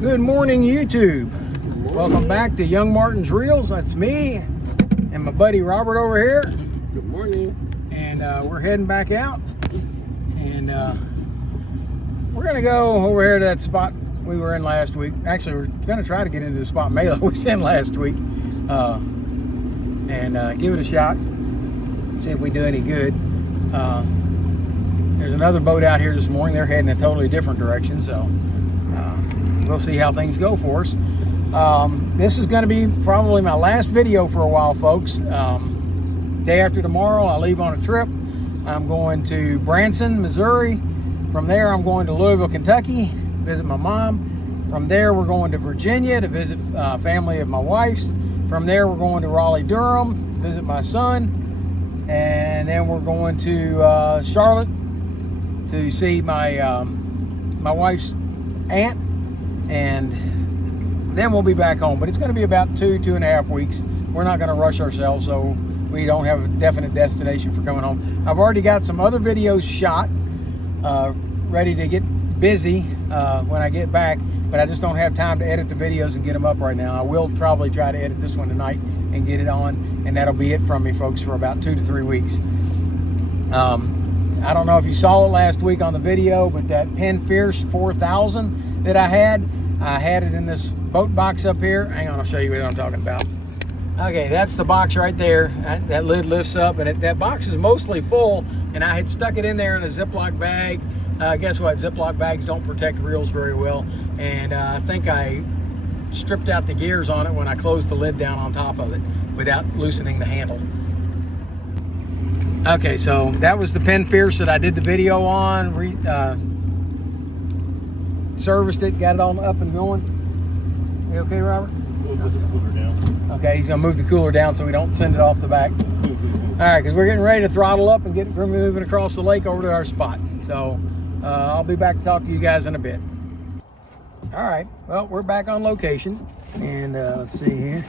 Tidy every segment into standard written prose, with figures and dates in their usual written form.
Good morning, YouTube. Welcome back to Young Martin's Reels. That's me and my buddy Robert over here. Good morning. And we're heading back out. And we're going to go over here to that spot we were in last week. Actually, we're going to try to get into the spot Mela was in last week. And give it a shot. See if we do any good. There's another boat out here this morning. They're heading a totally different direction. So we'll see how things go for us. This is going to be probably my last video for a while, folks. Day after tomorrow, I leave on a trip. I'm going to Branson, Missouri. From there, I'm going to Louisville, Kentucky, visit my mom. From there, we're going to Virginia to visit family of my wife's. From there, we're going to Raleigh, Durham, visit my son. And then we're going to Charlotte to see my my wife's aunt. And then we'll be back home, but it's going to be about 2.5 weeks. We're not going to rush ourselves, so we don't have a definite destination for coming home. I've already got some other videos shot, ready to get busy when I get back, but I just don't have time to edit the videos and get them up right now. I will probably try to edit this one tonight and get it on, and that'll be it from me, folks, for about 2 to 3 weeks. I don't know if you saw it last week on the video, but that Penn Fierce 4000 that I had it in this boat box up here. Hang on, I'll show you what I'm talking about. Okay, that's the box right there. That lid lifts up, and that box is mostly full, and I had stuck it in there in a Ziploc bag. Guess what? Ziploc bags don't protect reels very well, and I think I stripped out the gears on it when I closed the lid down on top of it without loosening the handle. Okay, so that was the Penn Fierce that I did the video on. Serviced it, got it all up and going. You okay, Robert? We'll put the cooler down. Okay, he's gonna move the cooler down so we don't send it off the back. All right, because we're getting ready to throttle up and we're moving across the lake over to our spot. So I'll be back to talk to you guys in a bit. All right, well, we're back on location, and let's see here.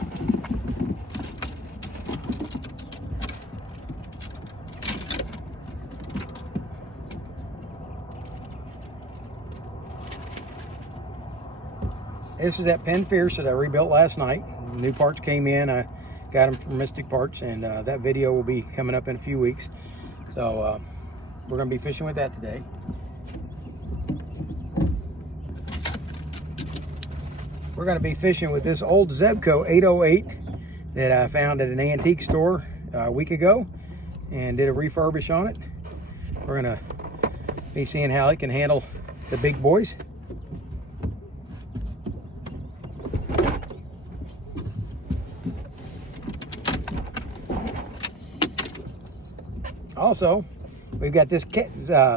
This is that Penn Fierce that I rebuilt last night. New parts came in. I got them from Mystic Parts, and that video will be coming up in a few weeks. So we're going to be fishing with that today. We're going to be fishing with this old Zebco 808 that I found at an antique store a week ago and did a refurbish on it. We're going to be seeing how it can handle the big boys. Also, we've got this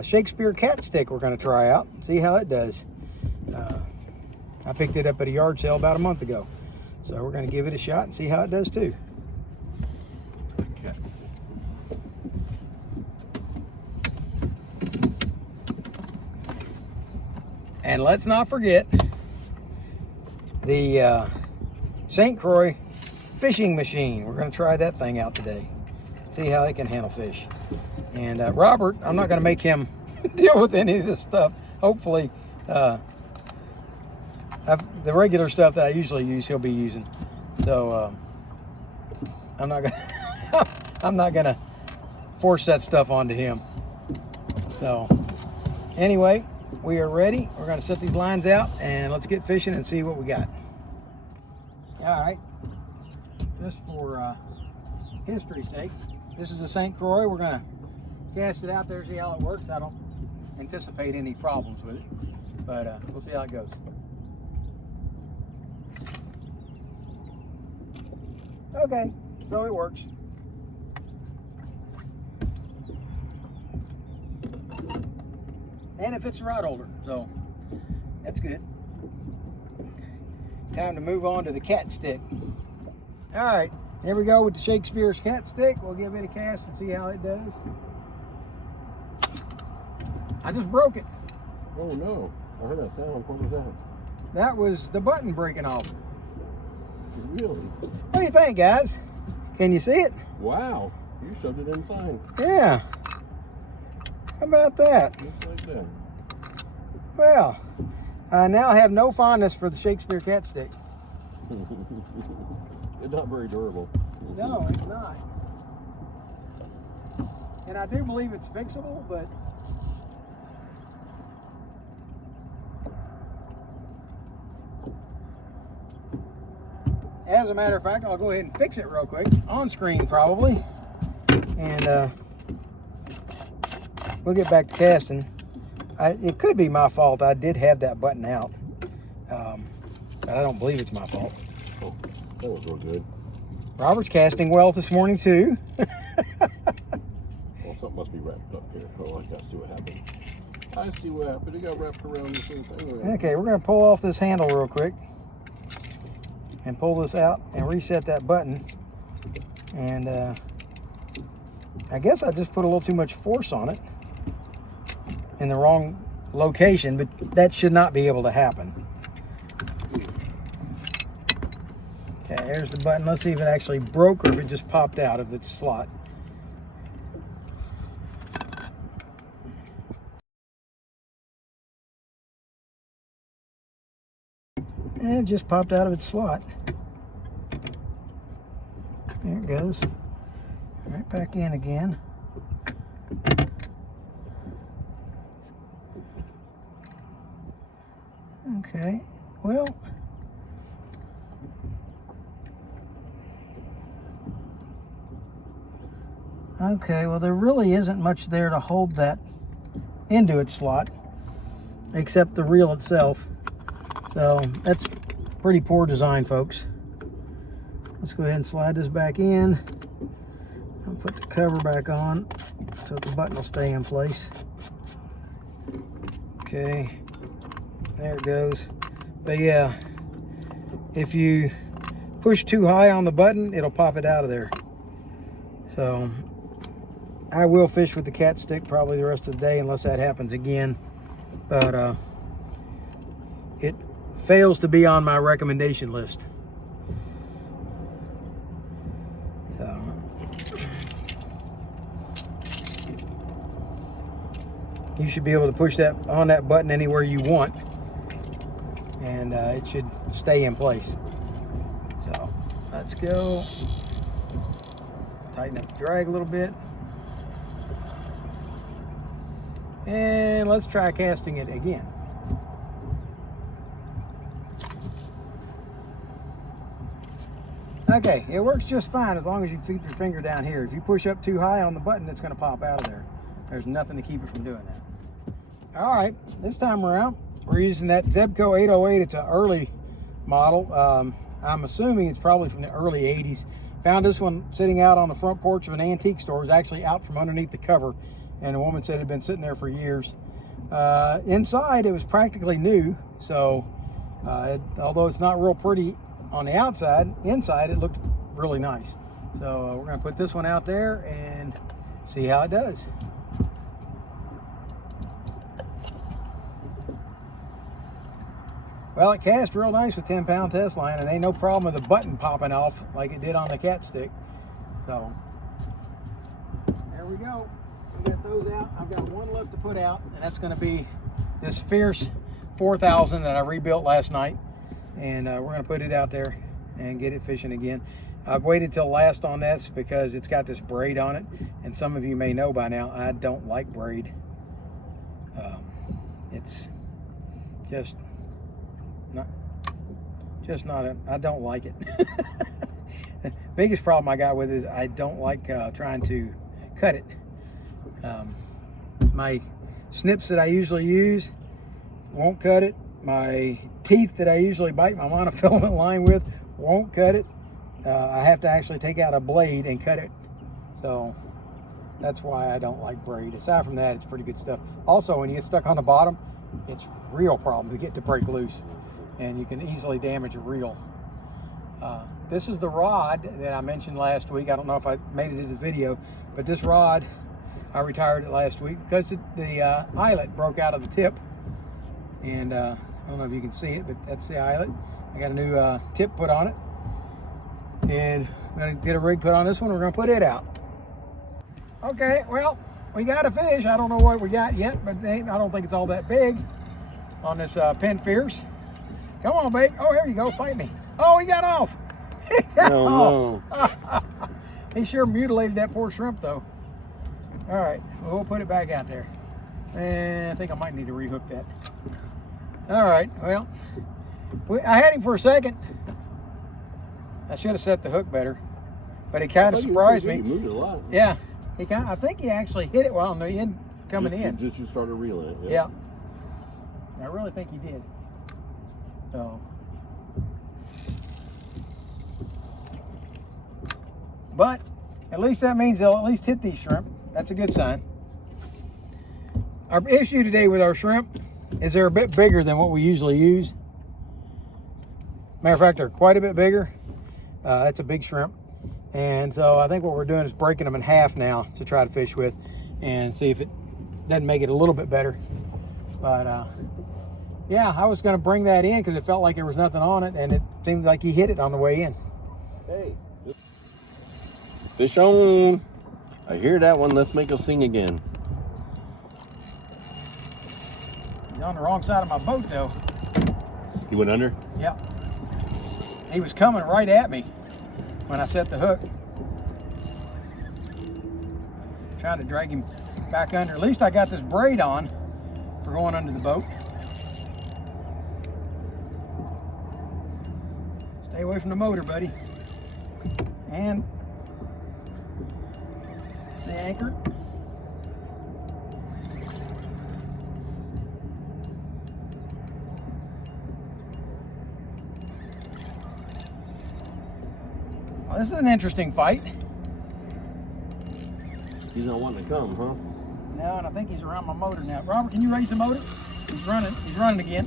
Shakespeare cat stick we're going to try out and see how it does. I picked it up at a yard sale about a month ago. So we're going to give it a shot and see how it does too. Okay. And let's not forget the St. Croix fishing machine. We're going to try that thing out today. See how it can handle fish. And Robert, I'm not going to make him deal with any of this stuff. Hopefully, the regular stuff that I usually use, he'll be using. So I'm not going to force that stuff onto him. So anyway, we are ready. We're going to set these lines out and let's get fishing and see what we got. All right, just for history's sake, this is the St. Croix. We're going to cast it out there, see how it works. I don't anticipate any problems with it, but we'll see how it goes. Okay, so it works. And it fits the rod holder, so that's good. Time to move on to the cat stick. All right, here we go with the Shakespeare's cat stick. We'll give it a cast and see how it does. I just broke it. Oh no, I heard that sound. What was that? That was the button breaking off. Really? What do you think, guys? Can you see it? Wow, you shoved it in fine. Yeah. How about that? Just like that. Well, I now have no fondness for the Shakespeare cat stick. It's not very durable. No, it's not. And I do believe it's fixable, but as a matter of fact, I'll go ahead and fix it real quick, on screen probably, and we'll get back to casting. It could be my fault. I did have that button out, but I don't believe it's my fault. Oh, that was real good. Robert's casting well this morning too. Well, something must be wrapped up here. Oh, I gotta see what happened. I see what happened. It got wrapped around this little thing. Okay, we're going to pull off this handle real quick and pull this out and reset that button. And I guess I just put a little too much force on it in the wrong location, but that should not be able to happen. Okay, there's the button. Let's see if it actually broke or if it just popped out of its slot. And it just popped out of its slot. There it goes. Right back in again. Okay, well, there really isn't much there to hold that into its slot except the reel itself. So that's pretty poor design, folks. Let's go ahead and slide this back in. I'll put the cover back on so the button will stay in place. Okay, there it goes. But yeah, if you push too high on the button, it'll pop it out of there. So I will fish with the cat stick probably the rest of the day unless that happens again. But it fails to be on my recommendation list. So you should be able to push that on that button anywhere you want, and it should stay in place. So let's go. Tighten up the drag a little bit. And let's try casting it again. Okay, it works just fine as long as you keep your finger down here. If you push up too high on the button, it's going to pop out of there. There's nothing to keep it from doing that. All right, this time around, we're using that Zebco 808. It's an early model. I'm assuming it's probably from the early 80s. Found this one sitting out on the front porch of an antique store. It was actually out from underneath the cover, and the woman said it had been sitting there for years. Inside, it was practically new, so although it's not real pretty on the outside, inside it looked really nice. So we're going to put this one out there and see how it does. Well, it cast real nice with 10-pound test line, and ain't no problem with the button popping off like it did on the cat stick. So there we go. We got those out. I've got one left to put out, and that's going to be this Fierce 4000 that I rebuilt last night. And we're going to put it out there and get it fishing again. I've waited till last on this because it's got this braid on it, and some of you may know by now I don't like braid. It's just not I don't like it. The biggest problem I got with it is I don't like trying to cut it. My snips that I usually use won't cut it. My teeth that I usually bite my monofilament line with won't cut it. I have to actually take out a blade and cut it. So that's why I don't like braid. Aside from that, it's pretty good stuff. Also, when you get stuck on the bottom, it's a real problem to get to break loose, and you can easily damage a reel. This is the rod that I mentioned last week. I don't know if I made it in the video, but this rod, I retired it last week because the eyelet broke out of the tip. And I don't know if you can see it, but that's the eyelet. I got a new tip put on it. And I'm going to get a rig put on this one. We're going to put it out. Okay, well, we got a fish. I don't know what we got yet, but I don't think it's all that big. on this Pin Fierce. Come on, baby. Oh, here you go. Fight me. Oh, he got off. He got No. off. He sure mutilated that poor shrimp, though. All right, well, we'll put it back out there. And I think I might need to rehook that. All right, well, I had him for a second. I should have set the hook better, but he kind of surprised me. You moved it a lot. Yeah, I think he actually hit it while on the end coming in. Just you started reeling it. Yeah. I really think he did. So, but at least that means they'll at least hit these shrimp. That's a good sign. Our issue today with our shrimp is they're a bit bigger than what we usually use. Matter of fact, they're quite a bit bigger. That's a big shrimp. And so I think what we're doing is breaking them in half now to try to fish with and see if it doesn't make it a little bit better. But yeah, I was going to bring that in because it felt like there was nothing on it, and it seemed like he hit it on the way in. Hey, fish on. I hear that one. Let's make it sing again. He's on the wrong side of my boat, though. He went under? Yeah. He was coming right at me when I set the hook. Trying to drag him back under. At least I got this braid on for going under the boat. Stay away from the motor, buddy. And the anchor. Well, this is an interesting fight. He's not wanting to come, huh? No, and I think he's around my motor now. Robert, can you raise the motor? He's running. He's running again.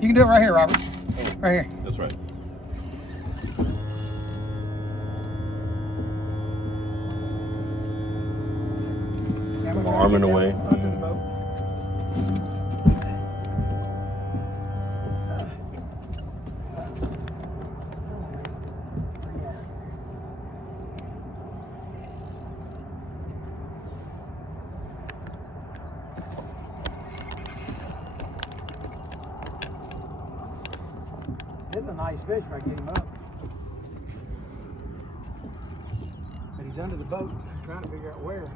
You can do it right here, Robert. Right here. That's right. Arming away. Under the boat. This is a nice fish if I get him up. But he's under the boat. I'm trying to figure out where.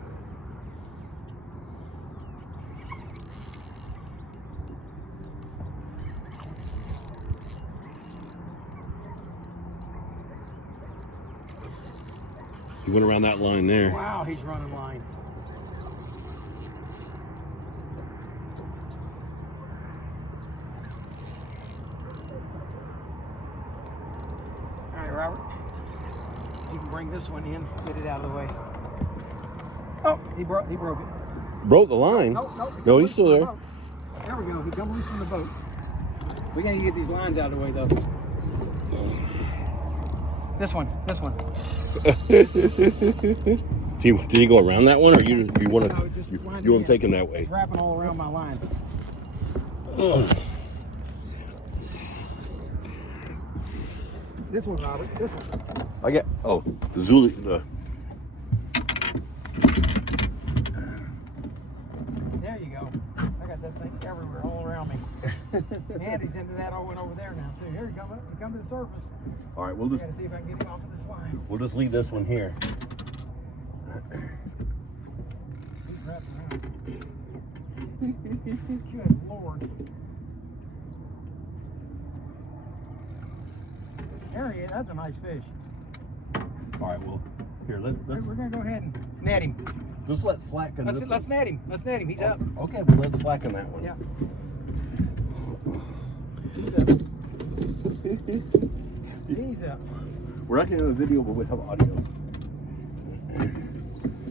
He went around that line there. Wow, he's running line. All right, Robert. You can bring this one in, get it out of the way. Oh, he broke it. Broke the line? No, he's still there. There we go. He come loose from the boat. We gotta get these lines out of the way, though. This one. Did he go around that one, or you want to? No, You want to take him that way? It's wrapping all around my line. This one, Robert. This one. I got the Zulu. There you go. I got that thing everywhere, all around me. Andy's into that. I went over there now too. Here he come up. He come to the surface. All right, we'll I just gotta see if I can get him off of this line. we'll just leave this one here. He's wrapped around. Good Lord. There he is. That's a nice fish. All right, well, here let's We're gonna go ahead and net him. just let slacken. Let's net him. Let's net him. He's up. Okay, well let's slacken that one. Yeah. He's up. We're not gonna have a video, but we have audio.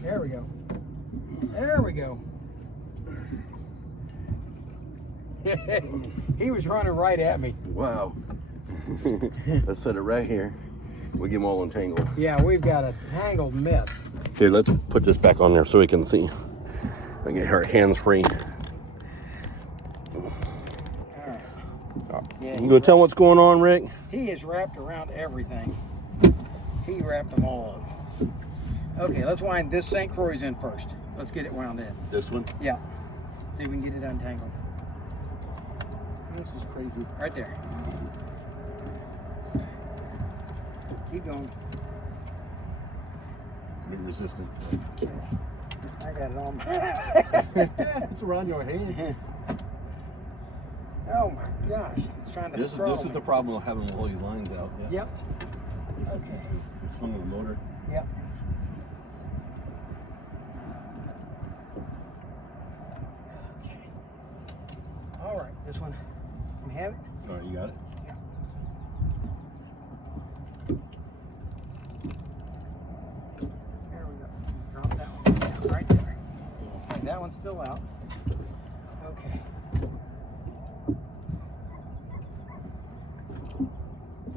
There we go. There we go. He was running right at me. Wow. Let's set it right here. We get them all entangled. Yeah, we've got a tangled mess. Here, let's put this back on there so we can see. I get her hands free. Yeah, You gonna tell what's going on, Rick? he is wrapped around everything. He wrapped them all up. Okay, let's wind this St. Croix in first. Let's get it wound in. This one? Yeah. See if we can get it untangled. This is crazy. Right there. Keep going. Get resistance. Okay. I got it on. It's around your hand. Oh my gosh. It's trying to This is the problem of having all these lines out. Yeah. Yep. Okay. It's from the motor. Yep. Okay. All right. This one. Can we have it? All right, you got it? There we go. Drop that one down right there. Okay, that one's still out. Okay.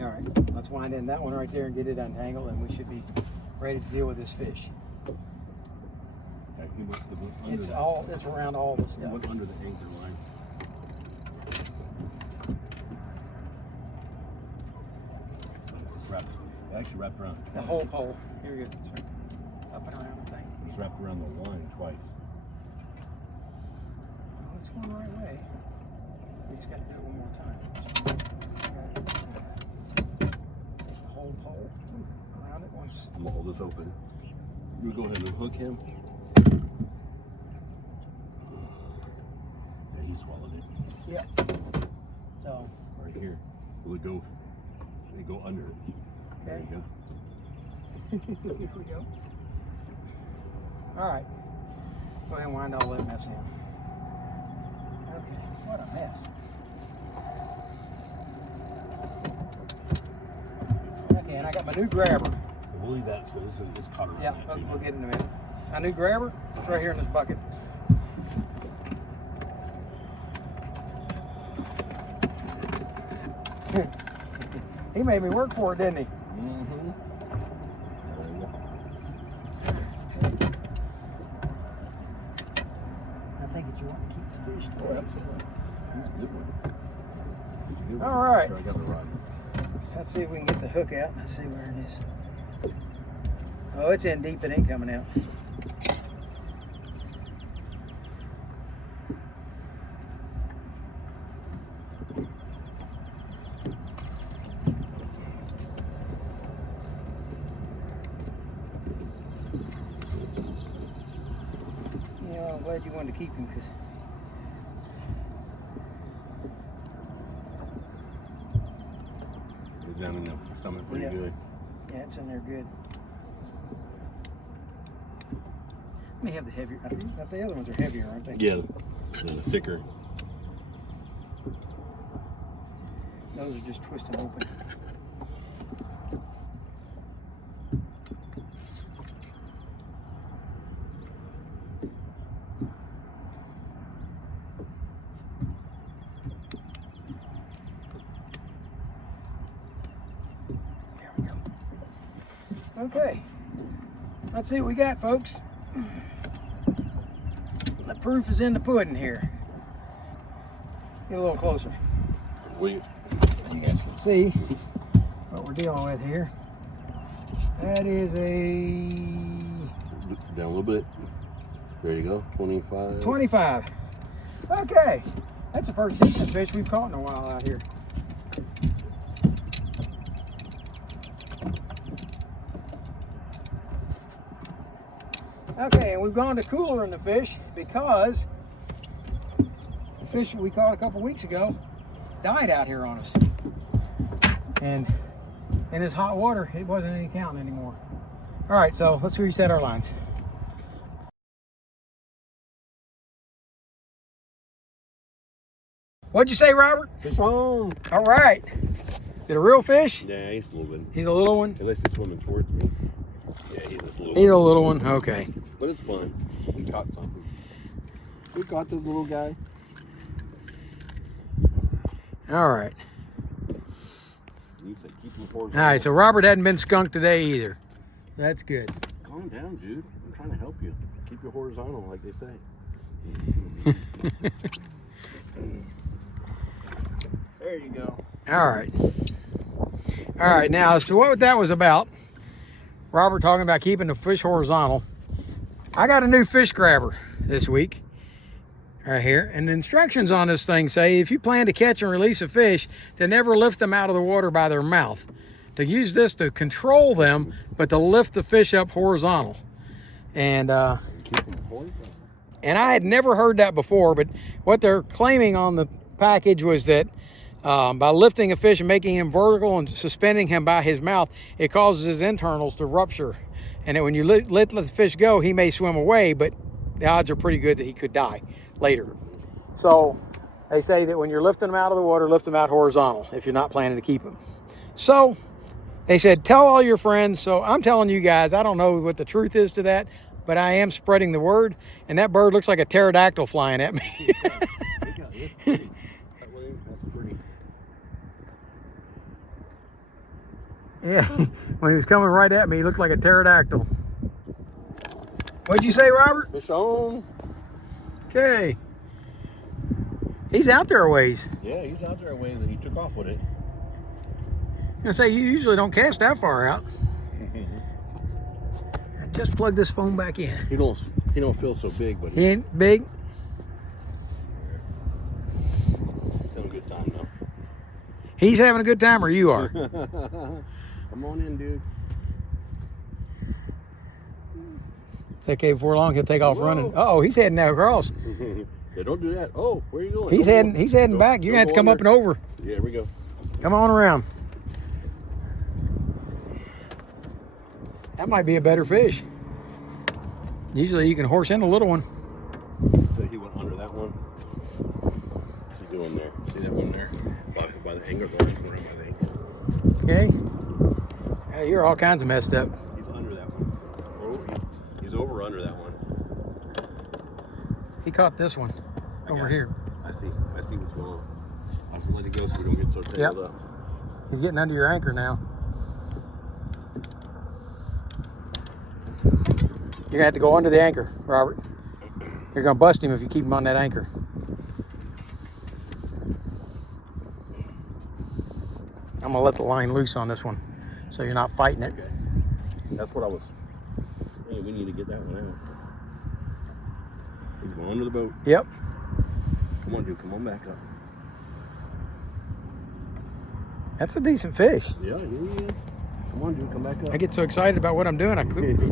All right, let's wind in that one right there and get it untangled, and we should be ready to deal with this fish. Okay, he went under It's around all the he stuff. went under the anchor line. So it's wrapped. It actually wrapped around. The whole pole. Here we go. That's right. Up and around the thing. It's wrapped around the line twice. Oh, it's going the right way. We just got to do it one more time. There's the whole pole around it once. I'm gonna hold this open. You go ahead and hook him. Yeah, he swallowed it. Yep. So, Right here. Will it go? They go under it. There okay. you go. Here we go. All right. Go ahead and wind all that mess in. Okay. What a mess. Okay, and I got my new grabber. We'll leave that. So this caught around Yeah, that too. we'll get it in a minute. My new grabber is right here in this bucket. He made me work for it, didn't he? Mm-hmm. There you go. I think it's you want to keep the fish Oh, today. absolutely. He's a good one. He's a good All one. right. Sure, I got the rod. Let's see if we can get the hook out. Let's see where it is. Oh, it's in deep. It ain't coming out. Yeah, I'm glad you wanted to keep him because It's down in the stomach pretty Yeah. good. yeah, it's in there good. Let me have the heavier. I think the other ones are heavier, aren't they? Yeah, the thicker. Those are just twisting open. There we go. Okay. Let's see what we got, folks. The proof is in the pudding here. Get a little closer. We You guys can see what we're dealing with here. That is a down a little bit. There you go. 25. 25. Okay, that's the first decent fish we've caught in a while out here. Okay, and we've gone to cooler in the fish because the fish that we caught a couple weeks ago died out here on us. And in this hot water, it wasn't any counting anymore. All right, so let's reset our lines. What'd you say, Robert? Fish on. All right. Is it a real fish? Yeah, he's moving. He's a little one? Unless he's swimming towards me. Yeah, he's this little He's a one. little one, okay. But it's fun. We caught something. We caught this little guy. All right. You said keep him towards All right, so Robert hadn't been skunked today either. That's good. Calm down, Jude. I'm trying to help you. Keep you horizontal, like they say. There you go. All right. All right, now as to what that was about, Robert talking about keeping the fish horizontal. I got a new fish grabber this week. right here. And the instructions on this thing say if you plan to catch and release a fish, to never lift them out of the water by their mouth. To use this to control them, but to lift the fish up horizontal. And I had never heard that before, but what they're claiming on the package was that by lifting a fish and making him vertical and suspending him by his mouth, it causes his internals to rupture. And that when you let the fish go, he may swim away, but the odds are pretty good that he could die later. So they say that when you're lifting them out of the water, lift them out horizontal if you're not planning to keep them. So they said, tell all your friends. So I'm telling you guys, I don't know what the truth is to that, but I am spreading the word. And that bird looks like a pterodactyl flying at me. Yeah, when he was coming right at me, he looked like a pterodactyl. What'd you say, Robert? Fish on. Okay. He's out there a ways. Yeah, he's out there a ways and he took off with it. I'm gonna say, you usually don't cast that far out. Just plug this phone back in. He don't feel so big, but he ain't big. He's having a good time though. He's having a good time, or you are? Come on in, dude. It's okay, before long he'll take off running. Uh-oh, he's heading now across. Yeah, don't do that. Oh, where are you going? He's heading back. You're gonna have to come up and over. Yeah, here we go. Come on around. That might be a better fish. Usually you can horse in a little one. So he went under that one. What's he doing there? See that one there? By the anchor, going around by the anchor. Okay. Hey, you're all kinds of messed up. He's under that one. Oh, he's over under that one. He caught this one over here. I see what's going on. I'll just let it go so we don't get so tangled up. He's getting under your anchor now. You're gonna have to go under the anchor, Robert. You're gonna bust him if you keep him on that anchor. I'm gonna let the line loose on this one, so you're not fighting it. Okay. That's what I was. Hey, we need to get that one out. He's going under the boat. Yep. Come on, dude. Come on back up. That's a decent fish. Yeah, here he is. Come on, dude. Come back up. I get so excited about what I'm doing, I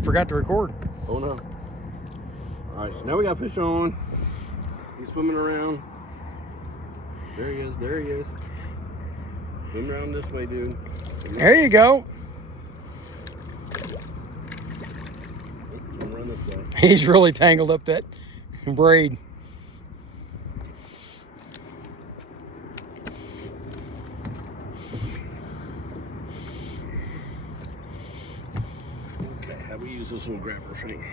forgot to record. Oh no. All right, so now we got fish on. He's swimming around. There he is. There he is. Swim around this way, dude. There you go. Run this way. He's really tangled up that braid. Okay, how do we use this little grabber thing?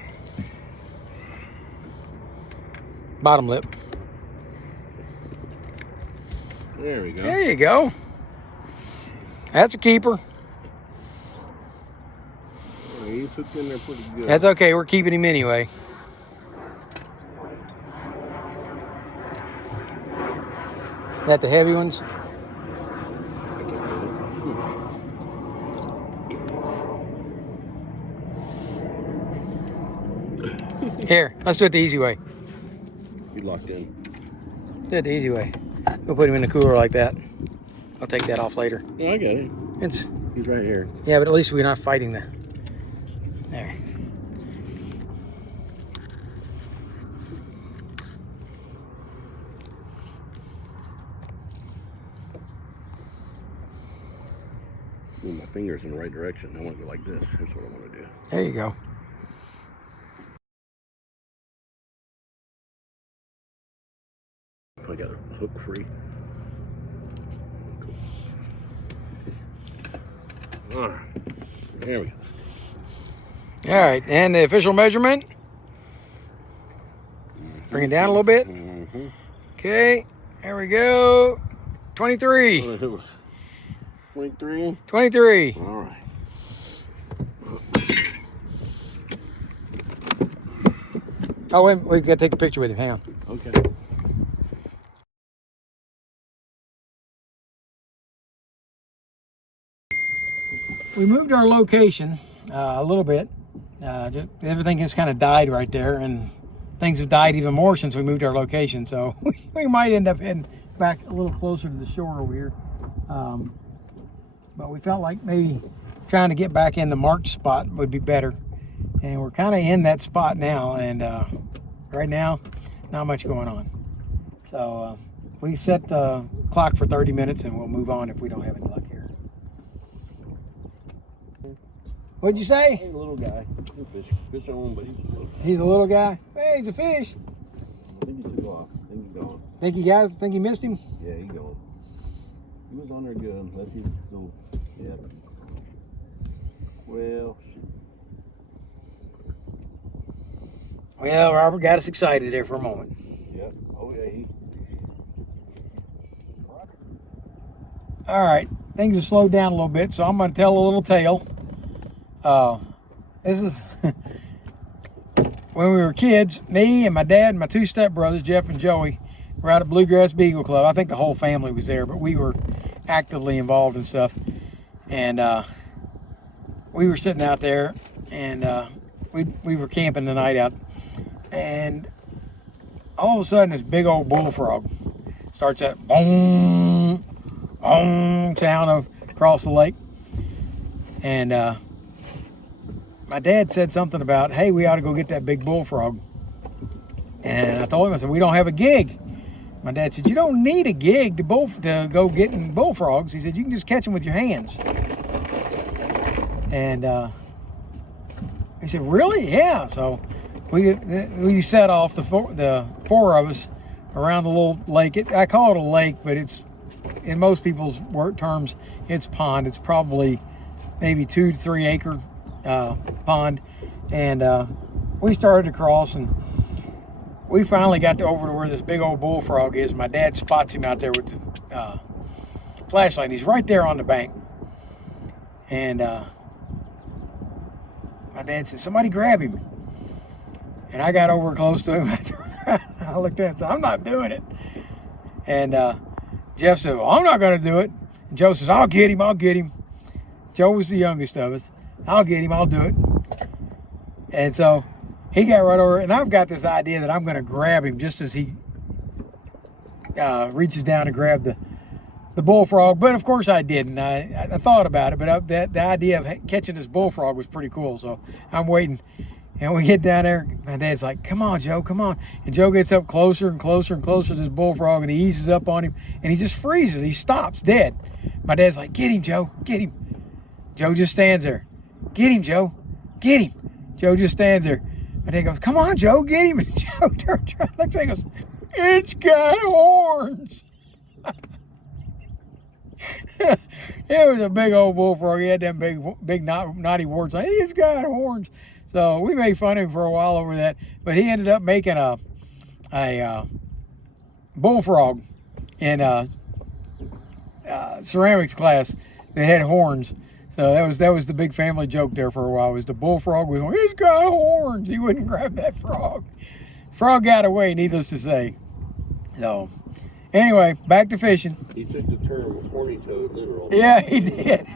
Bottom lip. There we go. There you go. That's a keeper. Oh, he's hooked in there pretty good. That's okay. We're keeping him anyway. That the heavy ones? I can't get it. Here, let's do it the easy way. He locked in. Do it the easy way. We'll put him in the cooler like that. I'll take that off later. Yeah, I got it. He's right here. Yeah, but at least we're not fighting the. There. Move my fingers in the right direction. I want to go like this. That's what I want to do. There you go. I got a hook free. Cool. All right. There we go. All right, and the official measurement. Bring it down a little bit. Mm-hmm. Okay, there we go. 23. 23. 23. All right. Oh, wait, we've got to take a picture with him. Hang on. Okay. We moved our location a little bit. Everything has kind of died right there, and things have died even more since we moved our location. So we might end up heading back a little closer to the shore over here. But we felt like maybe trying to get back in the March spot would be better. And we're kind of in that spot now. And right now, not much going on. So we set the clock for 30 minutes and we'll move on if we don't have any luck here. What'd you say? He's a little guy. Fish on, but he's a little guy. He's a little guy? Hey, he's a fish. I think he took off. I think he's gone. Think you missed him? Yeah, he's gone. He was on there good, unless he was still, yeah. Well, shit. Well, Robert got us excited there for a moment. Yeah. Oh, yeah, All right, things have slowed down a little bit, so I'm going to tell a little tale. This is when we were kids. Me and my dad and my two stepbrothers, Jeff and Joey, were out at Bluegrass Beagle Club. I think the whole family was there, but we were actively involved in stuff. And we were sitting out there, and we were camping the night out. And all of a sudden, this big old bullfrog starts that boom, boom sound across the lake. And my dad said something about, hey, we ought to go get that big bullfrog. And I told him, I said, we don't have a gig. My dad said, you don't need a gig to go getting bullfrogs. He said, you can just catch them with your hands. And he said, really? Yeah. So we set off the four of us around the little lake. I call it a lake, but it's, in most people's terms, it's pond. It's probably maybe 2 to 3 acre pond. And we started to cross, and we finally got over to where this big old bullfrog is. My dad spots him out there with the flashlight. He's right there on the bank. And my dad said, somebody grab him. And I got over close to him. I looked at him and said, I'm not doing it. And Jeff said, well, I'm not going to do it. And Joe says, I'll get him. Joe was the youngest of us. I'll get him, I'll do it. And so he got right over, and I've got this idea that I'm going to grab him just as he reaches down to grab the bullfrog. But of course I didn't. I thought about it, but the idea of catching this bullfrog was pretty cool. So I'm waiting, and we get down there. My dad's like, come on, Joe, come on. And Joe gets up closer and closer and closer to this bullfrog, and he eases up on him, and he just freezes. He stops dead. My dad's like, get him, Joe, get him. Joe just stands there. Get him, Joe. Get him. Joe just stands there. My dad goes, come on, Joe, get him. And Joe turns around, looks at him, and goes, it's got horns. It was a big old bullfrog. He had them big knotty warts. Like, it's got horns. So we made fun of him for a while over that. But he ended up making a bullfrog in ceramics class that had horns. So that was the big family joke there for a while. Was the bullfrog was going, it's got horns. He wouldn't grab that frog. Frog got away, needless to say. So anyway, back to fishing. He took the term horny toad literal. Yeah, he did.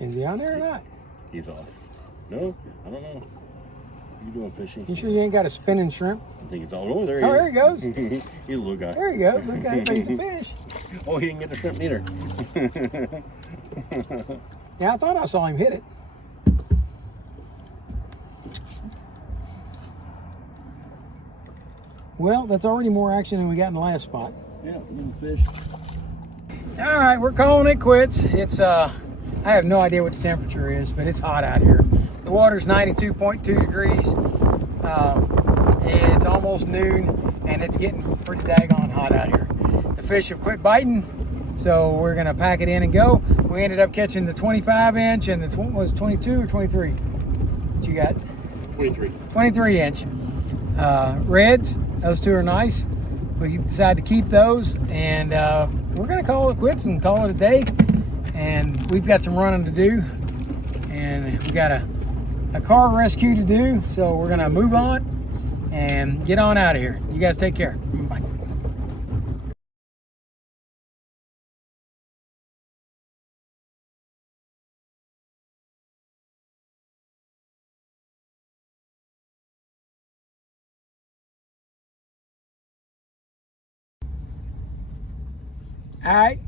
Is he on there or not? He's off. No, I don't know. You doing fishing? You sure you ain't got a spinning shrimp? I think he's all over there. Oh, there he goes. He's a little guy. There he goes. Okay, but he's a fish. Oh, he didn't get the shrimp neither. Yeah, I thought I saw him hit it. Well, that's already more action than we got in the last spot. Yeah, little fish. All right, we're calling it quits. It's I have no idea what the temperature is, but it's hot out here. The water's 92.2 degrees. It's almost noon, and it's getting pretty daggone hot out here. The fish have quit biting, so we're gonna pack it in and go. We ended up catching the 25-inch and the was 22 or 23. What you got? 23. 23-inch reds. Those two are nice. We decided to keep those, and we're gonna call it quits and call it a day. And we've got some running to do, and we got a car rescue to do, so we're gonna move on and get on out of here. You guys take care. Bye. All right.